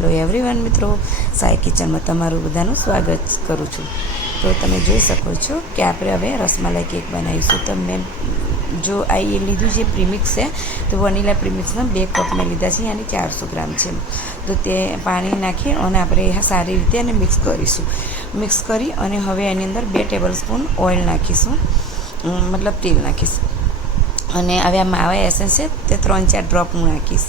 Hello everyone મિત્રો, સાઈ કિચનમાં તમારું બધાનું સ્વાગત કરું છું। તો તમે જોઈ શકો છો કે આપણે હવે રસમલાઈ કેક બનાવીશું। તો મેં જો આ લીધું છે પ્રીમિક્સ છે, તો વનીલા પ્રીમિક્સના 2 કપ મેં લીધા છે, યાની 400 ગ્રામ છે। તો તે પાણી નાખી અને આપણે સારી રીતે એને મિક્સ કરીશું। મિક્સ કરી અને હવે એની અંદર 2 ટેબલ સ્પૂન ઓઇલ નાખીશું, મતલબ તેલ નાખીશું। અને હવે આ માવા એસેન્સ છે તે 3-4 ડ્રોપ હું નાખીશ,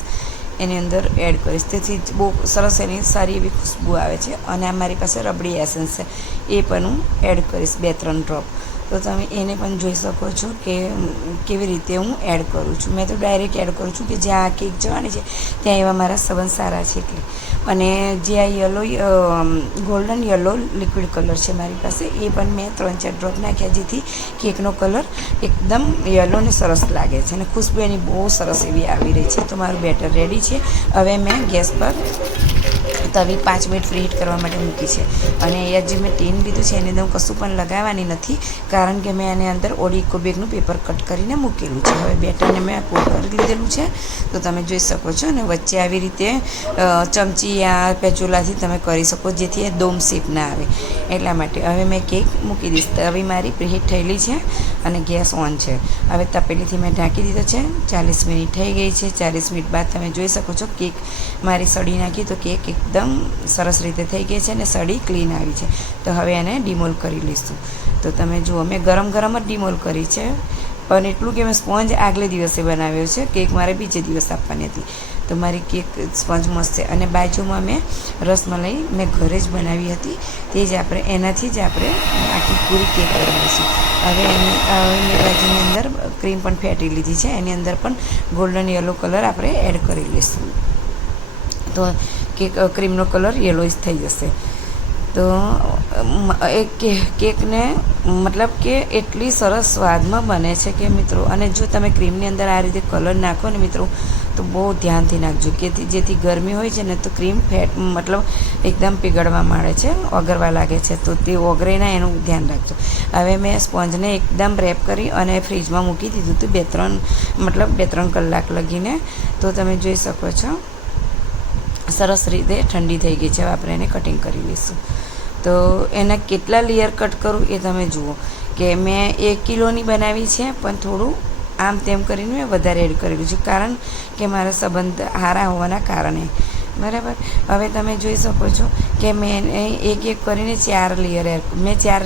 એની અંદર એડ કરીશ, તેથી બહુ સરસ એની સારી એવી ખુશ્બુ આવે છે। અને આ મારી પાસે રબડી એસેન્સ છે, એ પણ હું એડ કરીશ 2-3 ડ્રોપ। તો તમે એને પણ જોઈ શકો છો કે કેવી રીતે હું એડ કરું છું। મેં તો ડાયરેક્ટ એડ કરું છું કે જ્યાં આ કેક જવાની છે ત્યાં એવા મારા સંબંધ સારા છે એટલે। અને જે આ ગોલ્ડન યલો લિક્વિડ કલર છે મારી પાસે, એ પણ મેં 3-4 ડ્રોપ નાખ્યા, જેથી કેકનો કલર એકદમ યલો ને સરસ લાગે છે અને ખુશ્બુ એની બહુ સરસ એવી આવી રહી છે। તો મારું બેટર રેડી છે। હવે મેં ગેસ પર તવી 5 મિનિટ ફ્રી હીટ કરવા માટે મૂકી છે। અને અહીંયા જે મેં ટીન લીધું છે એની અંદર હું કશું પણ લગાવવાની નથી, કારણ કે મેં એની અંદર ઓડિકો બેગનું પેપર કટ કરીને મૂકેલું છે। હવે બેટરને મેં કોટ કરી લીધેલું છે, તો તમે જોઈ શકો છો। અને વચ્ચે આવી રીતે ચમચી યા પેચુલાથી તમે કરી શકો, જેથી એ ડોમ શેપ ના આવે, એટલા માટે। હવે મેં કેક મૂકી દઈશ। તવી મારી પ્રીહીટ થયેલી છે અને ગેસ ઓન છે। હવે તપેલીથી મેં ઢાંકી દીધો છે। 40 મિનિટ થઈ ગઈ છે। 40 મિનિટ બાદ તમે જોઈ શકો છો કેક મારી સળી નાખી, તો કેક એકદમ સરસ રીતે થઈ ગઈ છે અને સળી ક્લીન આવી છે। તો હવે એને ડીમોલ કરી લઈશું। તો તમે જુઓ, મેં ગરમ ગરમ જ ડીમોલ કરી છે, પણ એટલું કે મેં સ્પોન્જ આગલે દિવસે બનાવ્યો છે, કેક મારે બીજે દિવસ આપવાની હતી। તો મારી કેક સ્પોન્જ મસ્ત છે। અને બાજુમાં મેં રસમલાઈ મેં ઘરે જ બનાવી હતી, તે જ આપણે એનાથી જ આપણે આખી પૂરી કેક બનાવીશું। હવે મેં બાજુની અંદર ક્રીમ પણ ફેટી લીધી છે, એની અંદર પણ ગોલ્ડન યલો કલર આપણે એડ કરી લઈશું, તો ક્રીમનો કલર યલો જ થઈ જશે। તો એ કેકને મતલબ કે એટલી સરસ સ્વાદમાં બને છે કે મિત્રો, અને જો તમે ક્રીમની અંદર આ રીતે કલર નાખો ને મિત્રો, તો બહુ ધ્યાનથી નાખજો, કે જેથી ગરમી હોય છે ને તો ક્રીમ મતલબ એકદમ પીગળવા માંડે છે, ઓગળવા લાગે છે, તો તે ઓગળે ના એનું ધ્યાન રાખજો। હવે મેં સ્પોન્જને એકદમ રેપ કરી અને ફ્રીજમાં મૂકી દીધું હતું 2-3 કલાક લગીને। તો તમે જોઈ શકો છો સરસ રીતે ઠંડી થઈ ગઈ છે। હવે આપણે એને કટિંગ કરી લઈશું। તો એના કેટલા લેયર કટ કરું એ તમે જુઓ, કે મેં 1 કિલોની બનાવી છે, પણ થોડું આમ તેમ કરીને મેં વધારે એડ કરેલું છે, કારણ કે મારા સંબંધ સારા હોવાના કારણે, બરાબર। હવે તમે જોઈ શકો છો કે મેં એક કરીને 4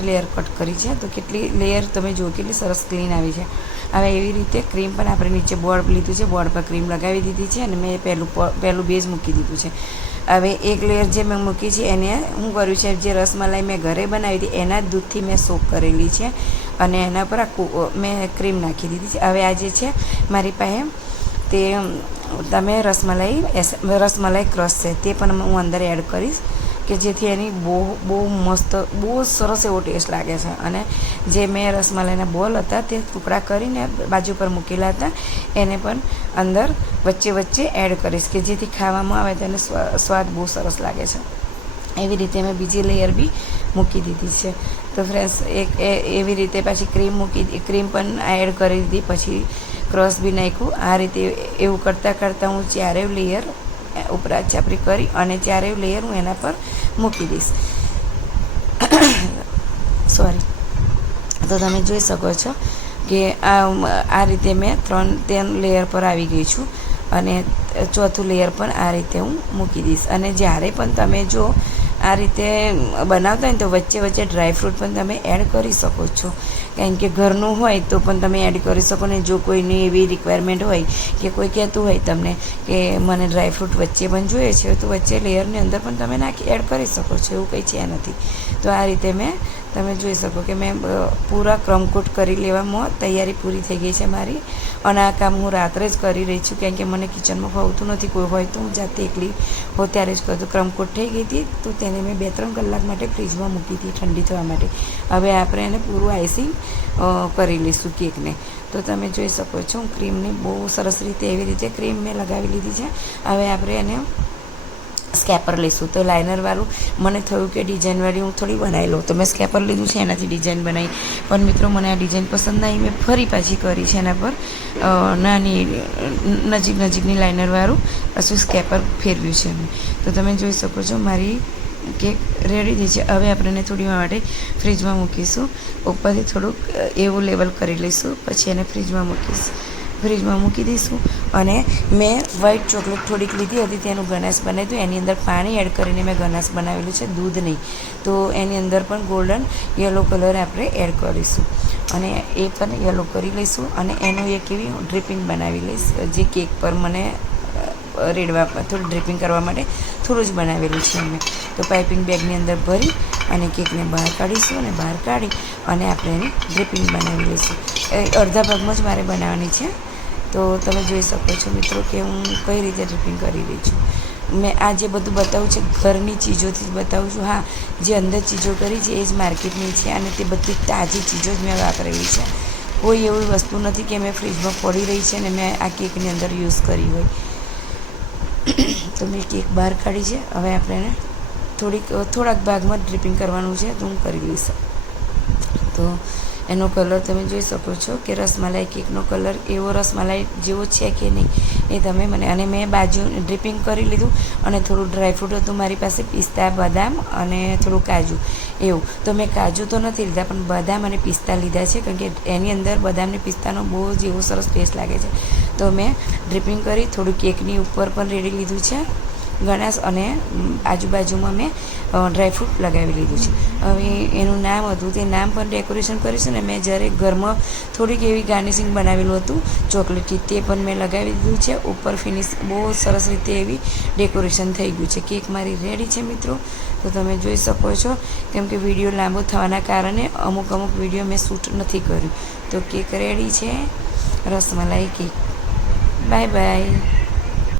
લેયર કટ કરી છે। તો કેટલી લેયર તમે જુઓ, કેટલી સરસ ક્લીન આવી છે। હવે એવી રીતે ક્રીમ પણ આપણે નીચે બોર્ડ લીધું છે, બોર્ડ પર ક્રીમ લગાવી દીધી છે, અને મેં પહેલું બેઝ મૂકી દીધું છે। હવે 1 લેયર જે મેં મૂકી છે એને હું કર્યું છે, જે રસમલાઈ મેં ઘરે બનાવી હતી એના જ દૂધથી મેં સોક કરેલી છે, અને એના પર મેં ક્રીમ નાખી દીધી છે। હવે આ જે છે મારી પાસે, તે તમે રસમલાઈ ક્રશ છે તે પણ હું અંદર એડ કરીશ, કે જેથી એની બહુ મસ્ત, બહુ સરસ એવો ટેસ્ટ લાગે છે। અને જે મેં રસમલાઈના બોલ હતા તે ટુકડા કરીને બાજુ પર મૂકેલા હતા, એને પણ અંદર વચ્ચે એડ કરીશ, કે જેથી ખાવામાં આવે તેને સ્વાદ બહુ સરસ લાગે છે। એવી રીતે મેં બીજી લેયર બી મૂકી દીધી છે। તો ફ્રેન્ડ્સ, એવી રીતે પાછી ક્રીમ પણ એડ કરી દીધી, પછી ક્રશ બી નાખ્યું। આ રીતે એવું કરતાં હું 4 લેયર ઉપરા ચાપરી કરી અને 4 લેયર હું એના પર મૂકી દઈશ। સોરી। તો તમે જોઈ શકો છો કે આ રીતે મેં 3 લેયર પર આવી ગઈ છું, અને 4થું લેયર પણ આ રીતે હું મૂકી દઈશ। અને જ્યારે પણ તમે જો આ રીતે બનાવતા હોય ને, તો વચ્ચે ડ્રાયફ્રૂટ પણ તમે એડ કરી શકો છો, કારણ કે ઘરનું હોય તો પણ તમે એડ કરી શકો ને। જો કોઈની એવી રિક્વાયરમેન્ટ હોય કે કોઈ કહેતું હોય તમને કે મને ડ્રાયફ્રૂટ વચ્ચે પણ જોઈએ છે, તો વચ્ચે લેયરની અંદર પણ તમે એડ કરી શકો છો, એવું કંઈ છે નથી। તો આ રીતે તમે જોઈ શકો કે મેં પૂરા ક્રમકોટ કરી લેવામાં તૈયારી પૂરી થઈ ગઈ છે મારી। અને આ કામ હું રાત્રે જ કરી રહી છું, કારણ કે મને કિચનમાં ફાવતું નથી, કોઈ હોય તો હું જાતે એકલી હોઉં ત્યારે જ કરું। ક્રમકોટ થઈ ગઈ હતી, તો તેને મેં 2-3 કલાક માટે ફ્રીજમાં મૂકી હતી ઠંડી થવા માટે। હવે આપણે એને પૂરું આઈસિંગ કરી લઈશું કેકને। તો તમે જોઈ શકો છો, હું ક્રીમને બહુ સરસ રીતે એવી રીતે ક્રીમ મેં લગાવી લીધી છે। હવે આપણે એને સ્કેપર લઈશું. તો લાઇનરવાળું મને થયું કે ડિઝાઇનવાળી હું થોડી બનાવી લઉં, તો મેં સ્કેપર લીધું છે, એનાથી ડિઝાઇન બનાવી. પણ મિત્રો મને આ ડિઝાઇન પસંદ આવી, મેં ફરી પાછી કરી છે એના પર નાની નજીકની લાઇનરવાળું પાછું સ્કેપર ફેરવ્યું છે મેં. તો તમે જોઈ શકો છો મારી કેક રેડી થઈ છે. હવે આપણે એને થોડી વાર માટે ફ્રીજમાં મૂકીશું. ઉપરથી થોડુંક એવું લેવલ કરી લઈશું, પછી એને ફ્રીજમાં મૂકી દઈશું. અને મેં વ્હાઈટ ચોકલેટ થોડીક લીધી હતી, તેનું ગનાશ બનાવ્યું હતું. એની અંદર પાણી એડ કરીને મેં ગનાશ બનાવેલું છે, દૂધ નહીં. તો એની અંદર પણ ગોલ્ડન યલો કલર આપણે એડ કરીશું અને એ પણ યલો કરી લઈશું. અને એનું એક એવી ડ્રિપિંગ બનાવી લઈશ, જે કેક પર મને રેડવા થોડું ડ્રિપિંગ કરવા માટે થોડું જ બનાવેલું છે અમે. તો પાઇપિંગ બેગની અંદર ભરી અને કેકને બહાર કાઢીશું અને બહાર કાઢી અને આપણે એની ડ્રિપિંગ બનાવી લઈશું. અડધા ભાગમાં જ મારે બનાવવાની છે. તો તમે જોઈ શકો છો મિત્રો કે હું કઈ રીતે ડ્રિપિંગ કરી રહી છું. મેં આ જે બધું બતાવું છે ઘરની ચીજોથી જ બતાવું છું. હા, જે અંદર ચીજો કરી છે એ જ માર્કેટની છે અને તે બધી તાજી ચીજો જ મેં વાપરેલી છે. કોઈ એવી વસ્તુ નથી કે મેં ફ્રીજમાં પડી રહી છે ને મેં આ કેકની અંદર યુઝ કરી હોય. તો મેં કેક બહાર કાઢી છે. હવે આપણે એને થોડાક ભાગમાં ડ્રિપિંગ કરવાનું છે, તો હું કરી લઈશ. તો એનો કલર તમે જોઈ શકો છો કે રસમલાઈ કેકનો કલર એવો રસમલાઈ જેવો છે કે નહીં એ તમે મને. અને મેં બાજુ ડ્રિપિંગ કરી લીધું અને થોડું ડ્રાયફ્રૂટ હતું મારી પાસે, પિસ્તા, બદામ અને થોડું કાજુ એવું. તો મેં કાજુ તો નથી લીધા પણ બદામ અને પિસ્તા લીધા છે, કારણ કે એની અંદર બદામ અને પિસ્તાનો બહુ જ એવો સરસ ટેસ્ટ લાગે છે. તો મેં ડ્રિપિંગ કરી થોડું કેકની ઉપર પણ રેડી લીધું છે ગણાશ, અને આજુબાજુમાં મેં ડ્રાયફ્રૂટ લગાવી લીધું છે. હવે એનું નામ હતું તે નામ પણ ડેકોરેશન કરીશું ને મેં જ્યારે ઘરમાં થોડીક એવી ગાર્નિશિંગ બનાવેલું હતું ચોકલેટથી, તે પણ મેં લગાવી દીધું છે. ઉપર ફિનિશ બહુ સરસ રીતે એવી ડેકોરેશન થઈ ગયું છે. કેક મારી રેડી છે મિત્રો. તો તમે જોઈ શકો છો, કેમ કે વિડીયો લાંબો થવાના કારણે અમુક વિડીયો મેં શૂટ નથી કર્યું. તો કેક રેડી છે, રસમલાઈ કેક. Bye bye.